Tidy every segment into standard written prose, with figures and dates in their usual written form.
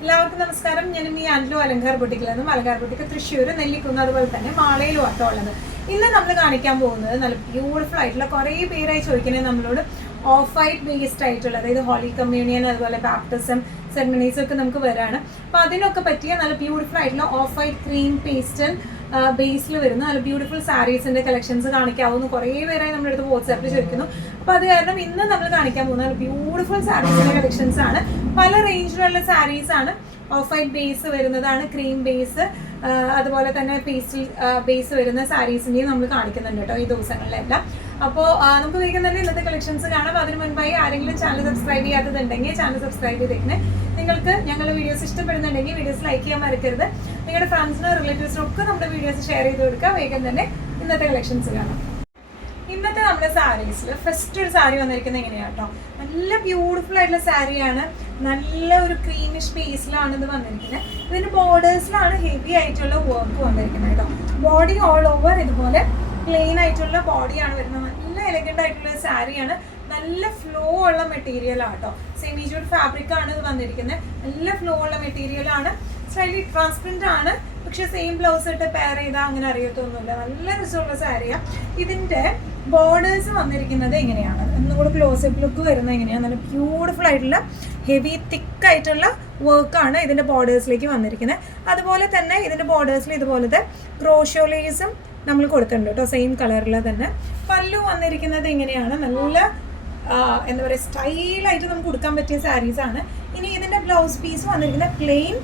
എല്ലാവർക്കും നമസ്കാരം. ഞാൻ ഈ ആൻഡ്ലോ അലങ്കാർ ബുട്ടിക്കിൽ നിന്നും അലങ്കാർ ബുട്ടിക്ക് തൃശ്ശൂർ, നെല്ലിക്കുന്ന്, അതുപോലെ തന്നെ മാളയിലും ആട്ടോ ഉള്ളത്. ഇന്ന് നമ്മൾ കാണിക്കാൻ പോകുന്നത് നല്ല ബ്യൂട്ടിഫുൾ ആയിട്ടുള്ള കുറേ പേരായി ചോദിക്കുന്നത് നമ്മളോട് ഓഫ് വൈറ്റ് ബേസ്ഡ് ആയിട്ടുള്ള, അതായത് ഹോളി കമ്മ്യൂണിയൻ, അതുപോലെ ബാപ്റ്റിസം സെറമണീസ് ഒക്കെ നമുക്ക് വരാണ്. അപ്പോൾ അതിനൊക്കെ പറ്റിയ നല്ല ബ്യൂട്ടിഫുൾ ആയിട്ടുള്ള ഓഫ് വൈറ്റ് ക്രീം പേസ്റ്റൽ ബേസിൽ വരുന്ന നല്ല ബ്യൂട്ടിഫുൾ സാരീസിന്റെ കളക്ഷൻസ് കാണിക്കാവുന്ന കുറേ പേരായി നമ്മുടെ അടുത്ത് വാട്സാപ്പിൽ ചോദിക്കുന്നു. അപ്പോൾ അത് കാരണം ഇന്ന് നമ്മൾ കാണിക്കാൻ പോകുന്ന നല്ല ബ്യൂട്ടിഫുൾ സാരീസിന്റെ കളക്ഷൻസ് ആണ്. പല റേഞ്ചിലുള്ള സാരീസ് ആണ്. ഓഫ് വൈറ്റ് ബേസ് വരുന്നതാണ്, ക്രീം ബേസ്, അതുപോലെ തന്നെ പേസ്റ്റൽ ബേസ് വരുന്ന സാരീസിൻ്റെയും നമ്മൾ കാണിക്കുന്നുണ്ട് കേട്ടോ ഈ ദിവസങ്ങളിലെല്ലാം. അപ്പോൾ നമുക്ക് വേഗം തന്നെ ഇന്നത്തെ കളക്ഷൻസ് കാണാം. അതിന് മുൻപായി ആരെങ്കിലും ചാനൽ സബ്സ്ക്രൈബ് ചെയ്യാത്തതുണ്ടെങ്കിൽ ചാനൽ സബ്സ്ക്രൈബ് ചെയ്തേക്കണേ. നിങ്ങൾക്ക് ഞങ്ങളുടെ വീഡിയോസ് ഇഷ്ടപ്പെടുന്നുണ്ടെങ്കിൽ വീഡിയോസ് ലൈക്ക് ചെയ്യാൻ മറക്കരുത്. നിങ്ങളുടെ ഫ്രണ്ട്സിനും റിലേറ്റീവ്സിനും ഒക്കെ നമ്മുടെ വീഡിയോസ് ഷെയർ ചെയ്ത് കൊടുക്കുക. വേഗം തന്നെ ഇന്നത്തെ കളക്ഷൻസ് കാണാം. ഇന്നത്തെ നമ്മുടെ സാരീസിൽ ഫസ്റ്റ് ഒരു സാരി വന്നിരിക്കുന്നത് എങ്ങനെയാണ് കേട്ടോ, നല്ല ബ്യൂട്ടിഫുൾ ആയിട്ടുള്ള സാരിയാണ്. നല്ല ഒരു ക്രീമിഷ് ബേസിലാണ് ഇത് വന്നിരിക്കുന്നത്. ഇതിന്റെ ബോർഡേഴ്സിലാണ് ഹെവി ആയിട്ടുള്ള വർക്ക് വന്നിരിക്കുന്നത് കേട്ടോ. ബോഡി ഓൾ ഓവർ ഇതുപോലെ പ്ലെയിൻ ആയിട്ടുള്ള ബോഡിയാണ് വരുന്നത്. നല്ല എലഗന്റ് ആയിട്ടുള്ള സാരിയാണ്. നല്ല ഫ്ലോ ഉള്ള മെറ്റീരിയൽ ആട്ടോ. സെമി ജൂട്ട് ഫാബ്രിക് ആണ് ഇത് വന്നിരിക്കുന്നത്. നല്ല ഫ്ലോ ഉള്ള മെറ്റീരിയൽ ആണ്. സ്ലൈറ്റ്ലി ട്രാൻസ്പെറന്റ് ആണ്, പക്ഷെ സെയിം ബ്ലൗസ് ഇട്ട് പെയർ ചെയ്താൽ അങ്ങനെ അറിയത്തൊന്നുമില്ല. നല്ല രസമുള്ള സാരിയാണ്. ഇതിന്റെ ബോർഡേഴ്സ് വന്നിരിക്കുന്നത് എങ്ങനെയാണ്, ഒന്നുകൂടെ ക്ലോസപ്പ് ലുക്ക് വരുന്നത് എങ്ങനെയാണ്, നല്ല ബ്യൂട്ടിഫുൾ ആയിട്ടുള്ള ഹെവി തിക്ക് ആയിട്ടുള്ള വർക്കാണ് ഇതിന്റെ ബോർഡേഴ്സിലേക്ക് വന്നിരിക്കുന്നത്. അതുപോലെ തന്നെ ഇതിന്റെ ബോർഡേഴ്സിൽ ഇതുപോലത്തെ ക്രോഷോലേസും നമ്മൾ കൊടുത്തിട്ടുണ്ട് കേട്ടോ, സെയിം കളറിൽ തന്നെ. പല്ലു വന്നിരിക്കുന്നത് എങ്ങനെയാണ്, നല്ല എന്താ പറയുക സ്റ്റൈലായിട്ട് നമുക്ക് കൊടുക്കാൻ പറ്റിയ സാരീസ് ആണ്. ഇനി ഇതിന്റെ ബ്ലൗസ് പീസ് വന്നിരിക്കുന്നത് പ്ലെയിൻ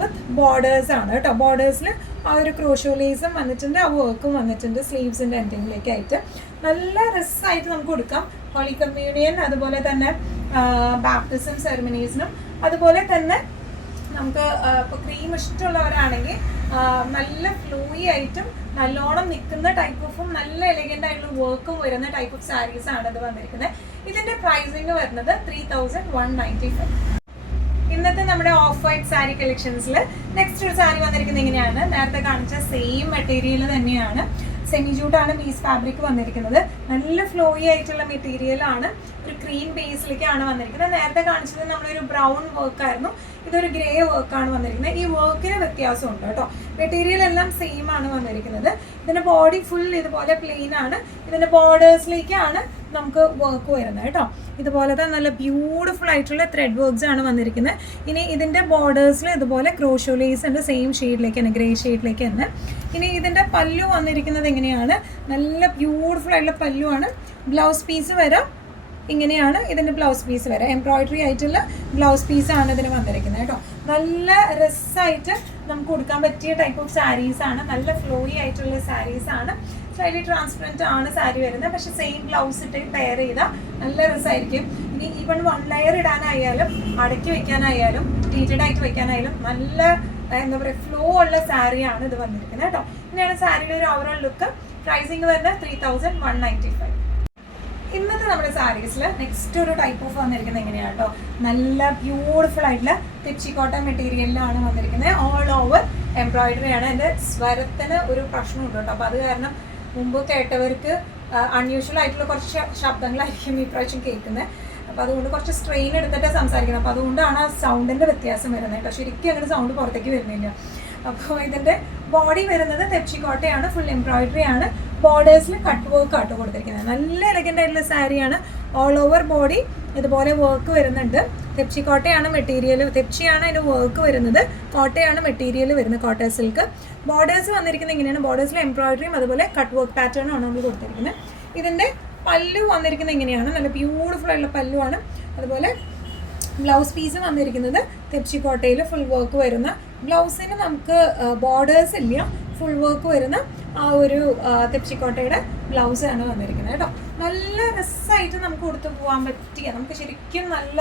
വിത്ത് ബോർഡേഴ്സ് ആണ് കേട്ടോ. ബോർഡേഴ്സിൽ ആ ഒരു ക്രോഷോലേസും വന്നിട്ടുണ്ട്, ആ വർക്കും വന്നിട്ടുണ്ട് സ്ലീവ്സിന്റെ എൻഡിങ്ങിലേക്കായിട്ട്. നല്ല രസമായിട്ട് നമുക്ക് കൊടുക്കാം. ഹോളി കമ്മ്യൂണിയൻ, അതുപോലെ തന്നെ ബാപ്റ്റിസം സെറമണീസിനും, അതുപോലെ തന്നെ നമുക്ക് ഇപ്പോൾ ക്രീം ഇഷ്ടമുള്ളവരാണെങ്കിൽ നല്ല ഫ്ലൂയി ആയിട്ടും നല്ലോണം നിൽക്കുന്ന ടൈപ്പ് ഓഫും നല്ല എലഗന്റ് ആയിട്ടുള്ള വർക്കും വരുന്ന ടൈപ്പ് ഓഫ് സാരീസ് ആണ് ഇത് വന്നിരിക്കുന്നത്. ഇതിന്റെ പ്രൈസിങ് വരുന്നത് 3195. ഇന്നത്തെ നമ്മുടെ ഓഫ് വൈറ്റ് സാരി കളക്ഷൻസിൽ നെക്സ്റ്റ് ഒരു സാരി വന്നിരിക്കുന്നത് എങ്ങനെയാണ്, നേരത്തെ കാണിച്ച സെയിം മെറ്റീരിയൽ തന്നെയാണ്. സെമി ജൂട്ടാണ് ബേസ് ഫാബ്രിക് വന്നിരിക്കുന്നത്. നല്ല ഫ്ലോയി ആയിട്ടുള്ള മെറ്റീരിയൽ ആണ്. ഒരു ക്രീം ബേസിലേക്കാണ് വന്നിരിക്കുന്നത്. നേരത്തെ കാണിച്ചത് നമ്മളൊരു ബ്രൗൺ വർക്കായിരുന്നു, ഇതൊരു ഗ്രേ വർക്കാണ് വന്നിരിക്കുന്നത്. ഈ വർക്കിന് വ്യത്യാസമുണ്ട് കേട്ടോ. മെറ്റീരിയൽ എല്ലാം സെയിം ആണ് വന്നിരിക്കുന്നത്. ഇതിന്റെ ബോഡി ഫുൾ ഇതുപോലെ പ്ലെയിൻ ആണ്. ഇതിന്റെ ബോർഡേഴ്സിലേക്കാണ് നമുക്ക് വർക്ക് വരുന്നത് കേട്ടോ. ഇതുപോലത്തെ നല്ല ബ്യൂട്ടിഫുൾ ആയിട്ടുള്ള ത്രെഡ് വർക്ക്സ് ആണ് വന്നിരിക്കുന്നത്. ഇനി ഇതിന്റെ ബോർഡേഴ്സിൽ ഇതുപോലെ ക്രോഷോലേസ് ഉണ്ട്, സെയിം ഷെയ്ഡിലേക്ക് തന്നെ, ഗ്രേ ഷെയ്ഡിലേക്ക് തന്നെ. ഇനി ഇതിന്റെ പല്ലു വന്നിരിക്കുന്നത് എങ്ങനെയാണ്, നല്ല ബ്യൂട്ടിഫുൾ ആയിട്ടുള്ള പല്ലു ആണ്. ബ്ലൗസ് പീസ് വരാം ഇങ്ങനെയാണ്. ഇതിന്റെ ബ്ലൗസ് പീസ് വരാം എംബ്രോയിഡറി ആയിട്ടുള്ള ബ്ലൗസ് പീസാണ് ഇതിന് വന്നിരിക്കുന്നത് കേട്ടോ. നല്ല രസമായിട്ട് നമുക്ക് കൊടുക്കാൻ പറ്റിയ ടൈപ്പ് ഓഫ് സാരീസ് ആണ്. നല്ല ഫ്ലോയി ആയിട്ടുള്ള സാരീസ് ആണ്. സ്ലൈറ്റ്ലി ട്രാൻസ്പെറന്റ് ആണ് സാരി വരുന്നത്, പക്ഷെ സെയിം ബ്ലൗസ് ഇട്ട് പെയർ ചെയ്താൽ നല്ല രസമായിരിക്കും. ഇനി ഈവൺ 1 ലെയർ ഇടാനായാലും അടക്കി വെക്കാനായാലും പ്ലീറ്റഡ് ആയിട്ട് വെക്കാനായാലും നല്ല എന്താ പറയുക ഫ്ലോ ഉള്ള സാരിയാണ് ഇത് വന്നിരിക്കുന്നത് കേട്ടോ. ഇങ്ങനെയാണ് സാരിയുടെ ഒരു ഓവറോൾ ലുക്ക്. പ്രൈസിങ് വരുന്നത് 3195. ഇന്നത്തെ നമ്മുടെ സാരീസിൽ നെക്സ്റ്റ് ഒരു ടൈപ്പ് ഓഫ് വന്നിരിക്കുന്നത് എങ്ങനെയാണ് കേട്ടോ, നല്ല ബ്യൂട്ടിഫുൾ ആയിട്ടുള്ള തെച്ചി കോട്ടൺ മെറ്റീരിയലിലാണ് വന്നിരിക്കുന്നത്. ഓൾ ഓവർ എംബ്രോയിഡറി ആണ്. എൻ്റെ സ്വരത്തിന് ഒരു പ്രശ്നമുണ്ട് കേട്ടോ. അപ്പോൾ അത് കാരണം മുമ്പ് കേട്ടവർക്ക് അൺയൂഷ്വൽ ആയിട്ടുള്ള കുറച്ച് ശബ്ദങ്ങളായിരിക്കും ഈ പ്രാവശ്യം കേൾക്കുന്നത്. അപ്പോൾ അതുകൊണ്ട് കുറച്ച് സ്ട്രെയിൻ എടുത്തിട്ട് സംസാരിക്കുന്നത്. അപ്പോൾ അതുകൊണ്ടാണ് ആ സൗണ്ടിൻ്റെ വ്യത്യാസം വരുന്നത് കേട്ടോ. ശരിക്കും അങ്ങനെ സൗണ്ട് പുറത്തേക്ക് വരുന്നില്ല. അപ്പോൾ ഇതിൻ്റെ ബോഡി വരുന്നത് തെച്ചിക്കോട്ടയാണ്, ഫുൾ എംബ്രോയിഡറി ആണ്. ബോർഡേഴ്സിൽ കട്ട് വർക്ക് ആട്ടോ കൊടുത്തിരിക്കുന്നത്. നല്ല എലഗന്റ് ആയിട്ടുള്ള സാരിയാണ്. ഓൾ ഓവർ ബോഡി ഇതുപോലെ വർക്ക് വരുന്നുണ്ട്. തെച്ചിക്കോട്ടയാണ് മെറ്റീരിയൽ, തെച്ചിയാണ് അതിൻ്റെ വർക്ക് വരുന്നത്, കോട്ടയാണ് മെറ്റീരിയൽ വരുന്നത്, കോട്ട സിൽക്ക്. ബോർഡേഴ്സ് വന്നിരിക്കുന്നത് ഇങ്ങനെയാണ്. ബോർഡേഴ്സിൽ എംബ്രോയിഡറിയും അതുപോലെ കട്ട് വർക്ക് പാറ്റേൺ ആണ് നമ്മൾ കൊടുത്തിരിക്കുന്നത്. ഇതിൻ്റെ പല്ലു വന്നിരിക്കുന്നത് ഇങ്ങനെയാണ്. നല്ല ബ്യൂട്ടിഫുൾ ആയിട്ടുള്ള പല്ലുവാണ്. അതുപോലെ ബ്ലൗസ് പീസ് വന്നിരിക്കുന്നത് തെച്ചിക്കോട്ടയിൽ ഫുൾ വർക്ക് വരുന്ന. ബ്ലൗസിന് നമുക്ക് ബോർഡേഴ്സ് ഇല്ല, ഫുൾ വർക്ക് വരുന്ന ആ ഒരു തെച്ചിക്കോട്ടയുടെ ബ്ലൗസ് ആണ് വന്നിരിക്കുന്നത് കേട്ടോ. നല്ല രസമായിട്ട് നമുക്ക് കൊടുത്തു പോകാൻ പറ്റിയ, നമുക്ക് ശരിക്കും നല്ല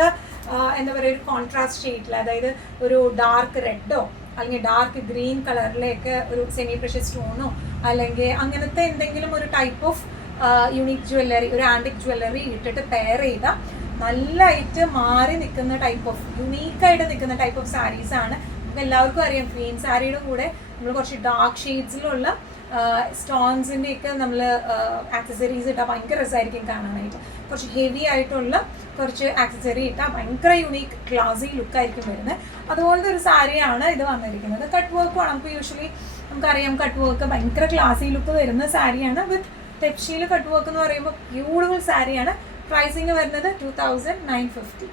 എന്താ പറയുക ഒരു കോൺട്രാസ്റ്റ് ഷെയ്ഡിൽ, അതായത് ഒരു ഡാർക്ക് റെഡോ അല്ലെങ്കിൽ ഡാർക്ക് ഗ്രീൻ കളറിലേക്ക് ഒരു സെമി പ്രഷ്യസ് സ്റ്റോണോ അല്ലെങ്കിൽ അങ്ങനത്തെ എന്തെങ്കിലും ഒരു ടൈപ്പ് ഓഫ് യുണീക്ക് ജ്വല്ലറി, ഒരു ആൻറ്റിക് ജ്വല്ലറി ഇട്ടിട്ട് പെയർ ചെയ്താൽ നല്ലതായിട്ട് മാറി നിൽക്കുന്ന ടൈപ്പ് ഓഫ് യുണീക്കായിട്ട് നിൽക്കുന്ന ടൈപ്പ് ഓഫ് സാരീസ് ആണ്. എല്ലാവർക്കും അറിയാം ക്രീം സാരിയുടെ കൂടെ നമ്മൾ കുറച്ച് ഡാർക്ക് ഷെയ്ഡ്സിലുള്ള സ്റ്റോൺസിൻ്റെയൊക്കെ നമ്മൾ ആക്സസറീസ് ഇട്ടാൽ ഭയങ്കര രസമായിരിക്കും കാണാനായിട്ട്. കുറച്ച് ഹെവി ആയിട്ടുള്ള കുറച്ച് ആക്സസറി ഇട്ടാൽ ഭയങ്കര യുണീക്ക് ക്ലാസി ലുക്കായിരിക്കും വരുന്നത്. അതുപോലത്തെ ഒരു സാരിയാണ് ഇത് വന്നിരിക്കുന്നത്. കട്ട് വർക്കുമാണ്. നമുക്ക് യൂഷ്വലി നമുക്കറിയാം കട്ട് വർക്ക് ഭയങ്കര ക്ലാസി ലുക്ക് വരുന്ന സാരിയാണ്. വിത്ത് ടെപ്ഷിയിൽ കട്ട് വർക്ക് എന്ന് പറയുമ്പോൾ ബ്യൂട്ടിഫുൾ സാരിയാണ്. പ്രൈസിങ് വരുന്നത് 2950.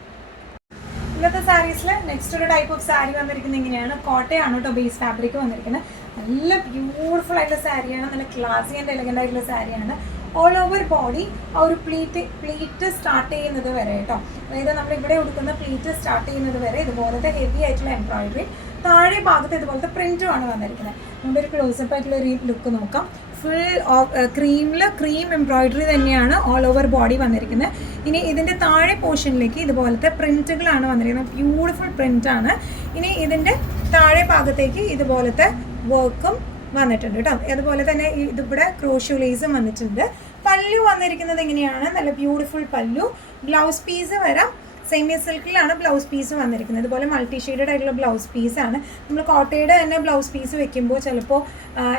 ഇന്നത്തെ സാരീസിൽ നെക്സ്റ്റ് ഒരു ടൈപ്പ് ഓഫ് സാരി വന്നിരിക്കുന്നത് ഇങ്ങനെയാണ്. കോട്ടയാണ് കേട്ടോ ബേസ് ഫാബ്രിക് വന്നിരിക്കുന്നത്. നല്ല ബ്യൂട്ടിഫുൾ ആയിട്ടുള്ള സാരിയാണ്. നല്ല ക്ലാസി ആൻഡ് എലഗൻ്റ് ആയിട്ടുള്ള സാരിയാണ്. ഓൾ ഓവർ ബോഡി ആ ഒരു പ്ലീറ്റ് സ്റ്റാർട്ട് ചെയ്യുന്നത് വരെ കേട്ടോ. അതായത് നമ്മളിവിടെ കൊടുക്കുന്ന പ്ലീറ്റ് സ്റ്റാർട്ട് ചെയ്യുന്നത് വരെ ഇതുപോലത്തെ ഹെവി ആയിട്ടുള്ള എംബ്രോയിഡറി. താഴെ ഭാഗത്ത് ഇതുപോലത്തെ പ്രിൻറ്റുമാണ് വന്നിരിക്കുന്നത്. നമ്മുടെ ഒരു ക്ലോസപ്പ് ആയിട്ടുള്ള ഒരു ലുക്ക് നോക്കാം. ഫുൾ ക്രീം എംബ്രോയിഡറി തന്നെയാണ് ഓൾ ഓവർ ബോഡി വന്നിരിക്കുന്നത്. ഇനി ഇതിൻ്റെ താഴെ പോർഷനിലേക്ക് ഇതുപോലത്തെ പ്രിൻറ്റുകളാണ് വന്നിരിക്കുന്നത്. ബ്യൂട്ടിഫുൾ പ്രിൻ്റാണ്. ഇനി ഇതിൻ്റെ താഴെ ഭാഗത്തേക്ക് ഇതുപോലത്തെ വർക്കും വന്നിട്ടുണ്ട് കേട്ടോ. അതുപോലെ തന്നെ ഇതിവിടെ ക്രോഷ്യോ ലേസും വന്നിട്ടുണ്ട്. പല്ലു വന്നിരിക്കുന്നത് എങ്ങനെയാണ്? നല്ല ബ്യൂട്ടിഫുൾ പല്ലു. ബ്ലൗസ് പീസ് വരാം. സെമി സിൽക്കിലാണ് ബ്ലൗസ് പീസ് വന്നിരിക്കുന്നത്. ഇതുപോലെ മൾട്ടി ഷെയ്ഡഡ് ആയിട്ടുള്ള ബ്ലൗസ് പീസാണ്. നമ്മൾ കോട്ടയുടെ തന്നെ ബ്ലൗസ് പീസ് വെക്കുമ്പോൾ ചിലപ്പോൾ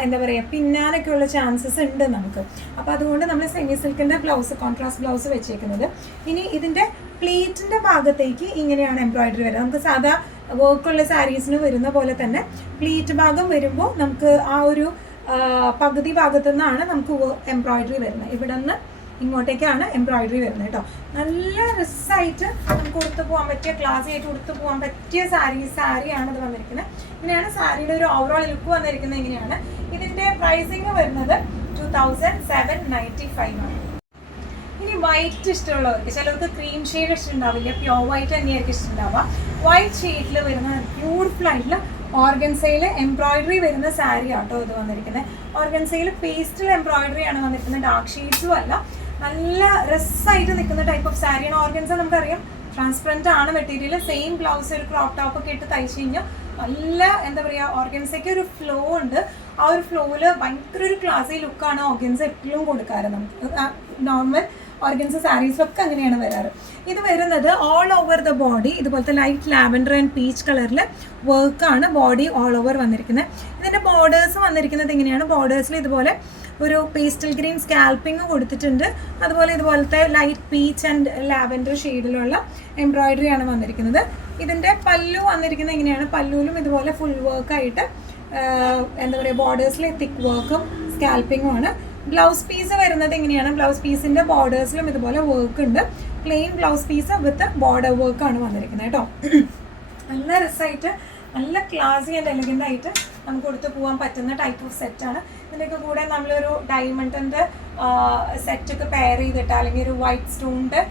എന്താ പറയുക പിന്നാനൊക്കെ ഉള്ള ചാൻസസ് ഉണ്ട് നമുക്ക്. അപ്പോൾ അതുകൊണ്ട് നമ്മൾ സെമി സിൽക്കിൻ്റെ ബ്ലൗസ് കോൺട്രാസ്റ്റ് ബ്ലൗസ് വെച്ചേക്കുന്നത്. ഇനി ഇതിൻ്റെ പ്ലീറ്റിൻ്റെ ഭാഗത്തേക്ക് ഇങ്ങനെയാണ് എംബ്രോയിഡറി വരുന്നത്. നമുക്ക് സാധാ വർക്കുള്ള സാരീസിന് വരുന്ന പോലെ തന്നെ പ്ലീറ്റ് ഭാഗം വരുമ്പോൾ നമുക്ക് ആ ഒരു പകുതി ഭാഗത്തു നിന്നാണ് നമുക്ക് എംബ്രോയിഡറി വരുന്നത്. ഇവിടെ നിന്ന് ഇങ്ങോട്ടേക്കാണ് എംബ്രോയിഡറി വരുന്നത് കേട്ടോ. നല്ല രസമായിട്ട് നമുക്ക് ഉടുത്തു പോകാൻ പറ്റിയ ക്ലാസി ആയിട്ട് ഉടുത്തു പോകാൻ പറ്റിയ സാരിയാണ് ഇത് വന്നിരിക്കുന്നത്. ഇങ്ങനെയാണ് സാരിയുടെ ഒരു ഓവറോൾ ലുക്ക് വന്നിരിക്കുന്നത്. ഇങ്ങനെയാണ് ഇതിൻ്റെ പ്രൈസിങ് വരുന്നത് 2795 ആണ്. ഇനി വൈറ്റ് ഇഷ്ടമുള്ളവർക്ക്, ചിലർക്ക് ക്രീം ഷെയ്ഡ് ഇഷ്ടമുണ്ടാവില്ല, പ്യോർ വൈറ്റ് തന്നെയായിരിക്കും ഇഷ്ടമുണ്ടാവുക. വൈറ്റ് ഷെയ്ഡിൽ വരുന്ന ബ്യൂട്ടിഫുൾ ആയിട്ടുള്ള ഓർഗൻസയിൽ എംബ്രോയിഡറി വരുന്ന സാരി ആട്ടോ ഇത് വന്നിരിക്കുന്നത്. ഓർഗൻസയിൽ പേസ്റ്റൽ എംബ്രോയിഡറി ആണ് വന്നിരിക്കുന്നത്. ഡാർക്ക് ഷെയ്ഡ്സും അല്ല, നല്ല രസമായിട്ട് നിൽക്കുന്ന ടൈപ്പ് ഓഫ് സാരിയാണ്. ഓർഗൻസ നമുക്കറിയാം ട്രാൻസ്പെറൻറ്റ് ആണ് മെറ്റീരിയൽ. സെയിം ബ്ലൗസ് ഒരു ക്രോപ്പ് ടോപ്പ് ഒക്കെ ഇട്ട് തയ്ച്ചു കഴിഞ്ഞാൽ നല്ല എന്താ പറയുക ഓർഗൻസയ്ക്ക് ഒരു ഫ്ലോ ഉണ്ട്. ആ ഒരു ഫ്ലോയിൽ ഭയങ്കര ഒരു ക്ലാസി ലുക്കാണ് ഓർഗൻസ എപ്പോഴും കൊടുക്കാറ്. നമുക്ക് നോർമൽ ഓർഗൻസ സാരീസിലൊക്കെ അങ്ങനെയാണ് വരാറ്. ഇത് വരുന്നത് ഓൾ ഓവർ ദ ബോഡി ഇതുപോലത്തെ ലൈറ്റ് ലാവൻഡർ ആൻഡ് പീച്ച് കളറിൽ വർക്കാണ് ബോഡി ഓൾ ഓവർ വന്നിരിക്കുന്നത്. ഇതിൻ്റെ ബോർഡേഴ്സ് വന്നിരിക്കുന്നത് എങ്ങനെയാണ്? ബോർഡേഴ്സിൽ ഇതുപോലെ ഒരു പേസ്റ്റൽ ഗ്രീൻ സ്കാൽപ്പിംഗ് കൊടുത്തിട്ടുണ്ട്. അതുപോലെ ഇതുപോലത്തെ ലൈറ്റ് പീച്ച് ആൻഡ് ലാവൻഡർ ഷെയ്ഡിലുള്ള എംബ്രോയിഡറിയാണ് വന്നിരിക്കുന്നത്. ഇതിൻ്റെ പല്ലു വന്നിരിക്കുന്നത് എങ്ങനെയാണ്? പല്ലുവിലും ഇതുപോലെ ഫുൾ വർക്കായിട്ട് എന്താ പറയുക ബോർഡേഴ്സിൽ തിക്ക് വർക്കും സ്കാൽപ്പിങ്ങും ആണ്. ബ്ലൗസ് പീസ് വരുന്നത് എങ്ങനെയാണ്? ബ്ലൗസ് പീസിൻ്റെ ബോർഡേഴ്സിലും ഇതുപോലെ വർക്ക് ഉണ്ട്. Plain blouse piece with border വർക്കാണ് വന്നിരിക്കുന്നത് കേട്ടോ. നല്ല രസമായിട്ട് നല്ല ക്ലാസി ആൻഡ് എലഗൻ്റ് ആയിട്ട് നമുക്ക് കൊടുത്ത് പോകാൻ പറ്റുന്ന ടൈപ്പ് ഓഫ് സെറ്റാണ്. ഇതിൻ്റെയൊക്കെ കൂടെ നമ്മളൊരു ഡയമണ്ടിൻ്റെ സെറ്റൊക്കെ പെയർ ചെയ്തിട്ട് അല്ലെങ്കിൽ ഒരു വൈറ്റ് സ്റ്റോണിൻ്റെ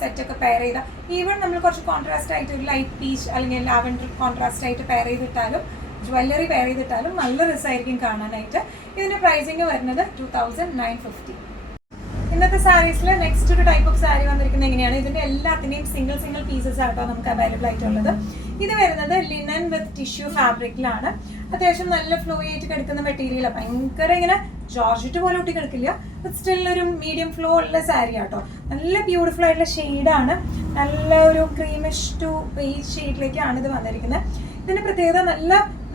സെറ്റൊക്കെ പെയർ ചെയ്താൽ, ഈവൻ നമ്മൾ കുറച്ച് കോൺട്രാസ്റ്റ് ആയിട്ട് ഒരു ലൈറ്റ് പീച്ച് അല്ലെങ്കിൽ ലാവൻഡർ കോൺട്രാസ്റ്റ് ആയിട്ട് പെയർ ചെയ്തിട്ടാലും ജ്വല്ലറി പെയർ ചെയ്തിട്ടാലും നല്ല രസമായിരിക്കും കാണാനായിട്ട്. ഇതിൻ്റെ പ്രൈസിങ് വരുന്നത് 2950. ഇന്നത്തെ സാരീസിൽ നെക്സ്റ്റ് ഒരു ടൈപ്പ് ഓഫ് സാരി വന്നിരിക്കുന്നത് എങ്ങനെയാണ്? ഇതിൻ്റെ എല്ലാത്തിൻ്റെയും സിംഗിൾ പീസസ് ആയിട്ടോ നമുക്ക് അവൈലബിൾ ആയിട്ടുള്ളത്. ഇത് വരുന്നത് ലിനൻ വിത്ത് ടിഷ്യൂ ഫാബ്രിക്കിലാണ്. അത്യാവശ്യം നല്ല ഫ്ലോ ആയിട്ട് കിടക്കുന്ന മെറ്റീരിയലാണ്. ഭയങ്കര ഇങ്ങനെ ജോർജറ്റ് പോലെ ഒട്ടി കിടക്കില്ല, ബട്ട് സ്റ്റിൽ ഒരു മീഡിയം ഫ്ലോ ഉള്ള സാരി ആട്ടോ. നല്ല ബ്യൂട്ടിഫുൾ ആയിട്ടുള്ള ഷെയ്ഡാണ്. നല്ല ഒരു ക്രീമിഷ് ടു ബേജ് ഷെയ്ഡിലേക്കാണ് ഇത് വന്നിരിക്കുന്നത്. ഇതിൻ്റെ പ്രത്യേകത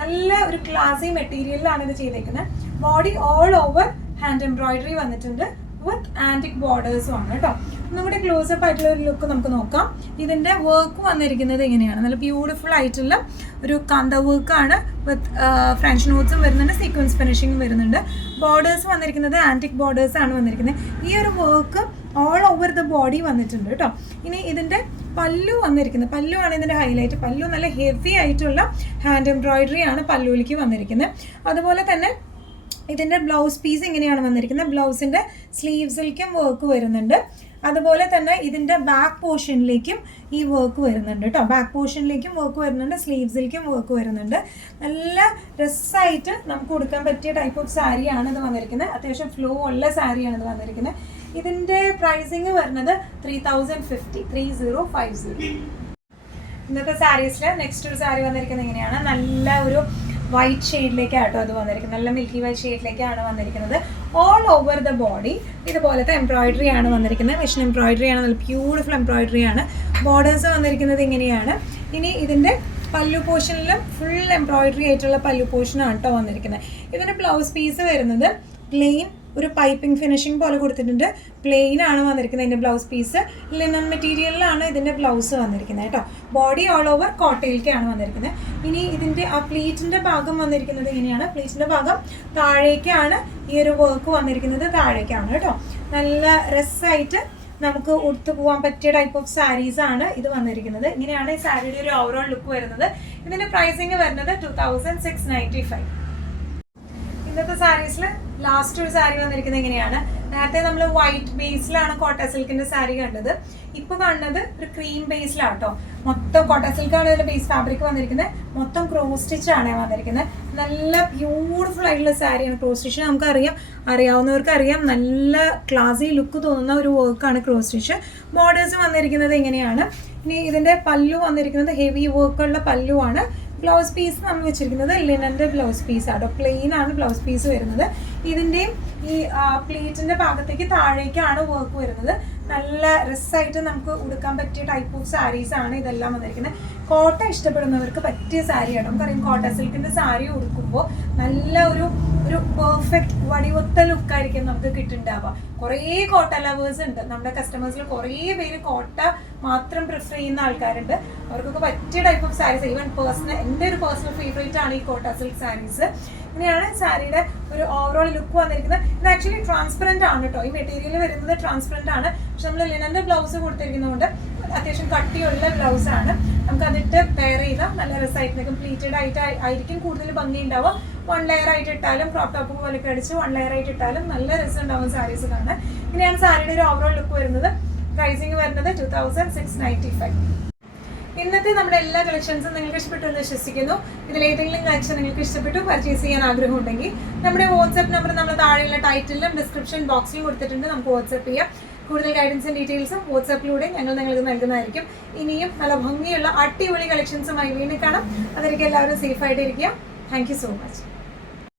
നല്ല ഒരു ക്ലാസി മെറ്റീരിയലിലാണ് ഇത് ചെയ്തേക്കുന്നത്. Body all over hand embroidery വന്നിട്ടുണ്ട് വിത്ത് ആൻറ്റിക് ബോർഡേഴ്സും ആണ് കേട്ടോ. നമ്മുടെ ക്ലോസപ്പ് ആയിട്ടുള്ള ഒരു ലുക്ക് നമുക്ക് നോക്കാം. ഇതിൻ്റെ വർക്ക് വന്നിരിക്കുന്നത് എങ്ങനെയാണ്? നല്ല ബ്യൂട്ടിഫുൾ ആയിട്ടുള്ള ഒരു കാന്ത വർക്കാണ് വിത്ത് ഫ്രഞ്ച് നോട്ട്സും വരുന്നുണ്ട്, സീക്വൻസ് ഫിനിഷിങ്ങും വരുന്നുണ്ട്. ബോർഡേഴ്സ് വന്നിരിക്കുന്നത് ആൻറ്റിക് ബോർഡേഴ്സ് ആണ് വന്നിരിക്കുന്നത്. ഈ ഒരു work all over the body വന്നിട്ടുണ്ട് കേട്ടോ. ഇനി ഇതിൻ്റെ പല്ലു വന്നിരിക്കുന്നത്, പല്ലു ആണ് ഇതിൻ്റെ ഹൈലൈറ്റ്. പല്ലു നല്ല ഹെവി ആയിട്ടുള്ള ഹാൻഡ് എംബ്രോയിഡറി ആണ് പല്ലുവിലേക്ക് വന്നിരിക്കുന്നത്. അതുപോലെ തന്നെ ഇതിൻ്റെ ബ്ലൗസ് പീസ് ഇങ്ങനെയാണ് വന്നിരിക്കുന്നത്. ബ്ലൗസിൻ്റെ സ്ലീവ്സിലേക്കും വർക്ക് വരുന്നുണ്ട്. അതുപോലെ തന്നെ ഇതിൻ്റെ ബാക്ക് പോർഷനിലേക്കും ഈ വർക്ക് വരുന്നുണ്ട് കേട്ടോ. ബാക്ക് പോർഷനിലേക്കും വർക്ക് വരുന്നുണ്ട്, സ്ലീവ്സിലേക്കും വർക്ക് വരുന്നുണ്ട്. നല്ല രസമായിട്ട് നമുക്ക് കൊടുക്കാൻ പറ്റിയ ടൈപ്പ് ഓഫ് സാരിയാണ് ഇത് വന്നിരിക്കുന്നത്. അത്യാവശ്യം ഫ്ലോ ഉള്ള സാരിയാണ് ഇത് വന്നിരിക്കുന്നത്. ഇതിൻ്റെ പ്രൈസിങ് വരുന്നത് 3050. ഇന്നത്തെ സാരീസിൽ നെക്സ്റ്റ് ഒരു സാരി വന്നിരിക്കുന്നത് എങ്ങനെയാണ്? നല്ല ഒരു വൈറ്റ് ഷെയ്ഡിലേക്കാട്ടോ അത് വന്നിരിക്കുന്നത്. നല്ല മിൽക്കി വൈറ്റ് ഷെയ്ഡിലേക്കാണ് വന്നിരിക്കുന്നത്. ഓൾ ഓവർ ദ ബോഡി ഇതുപോലത്തെ എംബ്രോയിഡറി ആണ് വന്നിരിക്കുന്നത്. മെഷീൻ എംബ്രോയിഡറി ആണ്, നല്ല ബ്യൂട്ടിഫുൾ എംബ്രോയിഡറി ആണ്. ബോർഡേഴ്സ് വന്നിരിക്കുന്നത് ഇങ്ങനെയാണ്. ഇനി ഇതിൻ്റെ പല്ലു പോർഷനിലും ഫുൾ എംബ്രോയിഡറി ആയിട്ടുള്ള പല്ലു പോർഷനാണ് കേട്ടോ വന്നിരിക്കുന്നത്. ഇതിൻ്റെ ബ്ലൗസ് പീസ് വരുന്നത് പ്ലെയിൻ ഒരു പൈപ്പിംഗ് ഫിനിഷിംഗ് പോലെ കൊടുത്തിട്ടുണ്ട്. പ്ലെയിൻ ആണ് വന്നിരിക്കുന്നത് ഇതിൻ്റെ ബ്ലൗസ് പീസ്. ലിനൻ മെറ്റീരിയലിലാണ് ഇതിൻ്റെ ബ്ലൗസ് വന്നിരിക്കുന്നത് കേട്ടോ. ബോഡി ഓൾ ഓവർ കോട്ടയിലേക്കാണ് വന്നിരിക്കുന്നത്. ഇനി ഇതിൻ്റെ ആ പ്ലീറ്റിൻ്റെ ഭാഗം വന്നിരിക്കുന്നത് ഇങ്ങനെയാണ്. പ്ലീറ്റിൻ്റെ ഭാഗം താഴേക്കാണ് ഈ ഒരു വർക്ക് വന്നിരിക്കുന്നത്, താഴേക്കാണ് കേട്ടോ. നല്ല രസമായിട്ട് നമുക്ക് ഉടുത്തു പോകാൻ പറ്റിയ ടൈപ്പ് ഓഫ് സാരീസാണ് ഇത് വന്നിരിക്കുന്നത്. ഇങ്ങനെയാണ് ഈ സാരിയുടെ ഒരു ഓവറോൾ ലുക്ക് വരുന്നത്. ഇതിൻ്റെ പ്രൈസിങ് വരുന്നത് 2695. ഇന്നത്തെ സാരീസിൽ ലാസ്റ്റ് ഒരു സാരി വന്നിരിക്കുന്നത് ഇങ്ങനെയാണ്. നേരത്തെ നമ്മൾ വൈറ്റ് ബേസിലാണ് കോട്ട സിൽക്കിന്റെ സാരി കണ്ടത്. ഇപ്പൊ കാണുന്നത് ഒരു ക്രീം ബേസിലാണ് കേട്ടോ. മൊത്തം കോട്ട സിൽക്കാണ് ഇതിന്റെ ബേസ് ഫാബ്രിക് വന്നിരിക്കുന്നത്. മൊത്തം ക്രോസ് സ്റ്റിച്ച് ആണ് വന്നിരിക്കുന്നത്. നല്ല ബ്യൂട്ടിഫുൾ ആയിട്ടുള്ള സാരിയാണ്. ക്രോസ് സ്റ്റിച്ച് നമുക്കറിയാം, അറിയാവുന്നവർക്ക് അറിയാം, നല്ല ക്ലാസി ലുക്ക് തോന്നുന്ന ഒരു വർക്കാണ് ക്രോസ് സ്റ്റിച്ച്. ബോർഡേഴ്സ് വന്നിരിക്കുന്നത് ഇങ്ങനെയാണ്. ഇനി ഇതിന്റെ പല്ലു വന്നിരിക്കുന്നത് ഹെവി വർക്കുള്ള പല്ലുവാണ്. ബ്ലൗസ് പീസ് നമ്മൾ വെച്ചിരിക്കുന്നത് ലിനൻ്റെ ബ്ലൗസ് പീസാണ്. പ്ലെയിൻ ആണ് ബ്ലൗസ് പീസ് വരുന്നത്. ഇതിൻ്റെയും ഈ പ്ലീറ്റിൻ്റെ ഭാഗത്തേക്ക് താഴേക്കാണ് വർക്ക് വരുന്നത്. നല്ല രസമായിട്ട് നമുക്ക് ഉടുക്കാൻ പറ്റിയ ടൈപ്പ് ഓഫ് സാരീസ് ആണ് ഇതെല്ലാം വന്നിരിക്കുന്നത്. കോട്ട ഇഷ്ടപ്പെടുന്നവർക്ക് പറ്റിയ സാരിയാണ്. നമുക്കറിയാം കോട്ട സിൽക്കിൻ്റെ സാരി ഉടുക്കുമ്പോൾ നല്ല ഒരു പെർഫെക്റ്റ് വടിവൊത്ത ലുക്കായിരിക്കും നമുക്ക് കിട്ടുന്നുണ്ടാവുക. കുറേ കോട്ട ലവേഴ്സ് ഉണ്ട് നമ്മുടെ കസ്റ്റമേഴ്സിൽ. കുറേ പേര് കോട്ട മാത്രം പ്രിഫർ ചെയ്യുന്ന ആൾക്കാരുണ്ട്. അവർക്കൊക്കെ പറ്റിയ ടൈപ്പ് ഓഫ് സാരീസ്. ഈവൻ എൻ്റെ ഒരു പേഴ്സണൽ ഫേവറേറ്റ് ആണ് ഈ കോട്ട സിൽക്ക് സാരീസ്. ഇങ്ങനെയാണ് സാരിയുടെ ഒരു ഓവറോൾ ലുക്ക് വന്നിരിക്കുന്നത്. ഇത് ആക്ച്വലി ട്രാൻസ്പെറൻറ്റ് ആണ് കേട്ടോ. ഈ മെറ്റീരിയൽ വരുന്നത് ട്രാൻസ്പെറൻറ്റ് ആണ്. പക്ഷെ നമ്മൾ ലിനൻ്റെ ബ്ലൗസ് കൊടുത്തിരിക്കുന്നതുകൊണ്ട് അത്യാവശ്യം കട്ടിയുള്ള ബ്ലൗസാണ്. നമുക്ക് അതിട്ട് പെയർ ചെയ്താൽ നല്ല രസമായിട്ട് കംപ്ലീറ്റഡ് ആയിട്ട് ആയിരിക്കും കൂടുതൽ ഭംഗി ഉണ്ടാവുക. 1 ലെയർ ആയിട്ട് ഇട്ടാലും ക്രോപ്പ് ടോപ്പ് പോലൊക്കെ അടിച്ച് 1 ലെയർ ആയിട്ട് ഇട്ടാലും നല്ല രസം ഉണ്ടാവും സാരീസ് കാണാൻ. ഇങ്ങനെയാണ് സാരിയുടെ ഒരു ഓവറോൾ ലുക്ക് വരുന്നത്. പ്രൈസിങ് വരുന്നത് 2695. ഇന്നത്തെ നമ്മുടെ എല്ലാ കളക്ഷൻസും നിങ്ങൾക്ക് ഇഷ്ടപ്പെട്ടു എന്ന് വിശ്വസിക്കുന്നു. ഇതിലേതെങ്കിലും കളക്ഷൻ നിങ്ങൾക്ക് ഇഷ്ടപ്പെട്ടു പർച്ചേസ് ചെയ്യാൻ ആഗ്രഹമുണ്ടെങ്കിൽ നമ്മുടെ വാട്സ്ആപ്പ് നമ്പർ നമ്മൾ താഴെയുള്ള ടൈറ്റിലും ഡിസ്ക്രിപ്ഷൻ ബോക്സിലും കൊടുത്തിട്ടുണ്ട്. നമുക്ക് വാട്സ്ആപ്പ് ചെയ്യാം. കൂടുതൽ ഗൈഡൻസും ഡീറ്റെയിൽസും വാട്സ്ആപ്പിലൂടെ ഞങ്ങൾ നിങ്ങൾക്ക് നൽകുന്നതായിരിക്കും. ഇനിയും നല്ല ഭംഗിയുള്ള അടിപൊളി കളക്ഷൻസുമായി വീണ്ടും കാണാം. അതിലേക്ക് എല്ലാവരും സേഫായിട്ടിരിക്കുക. Thank you so much.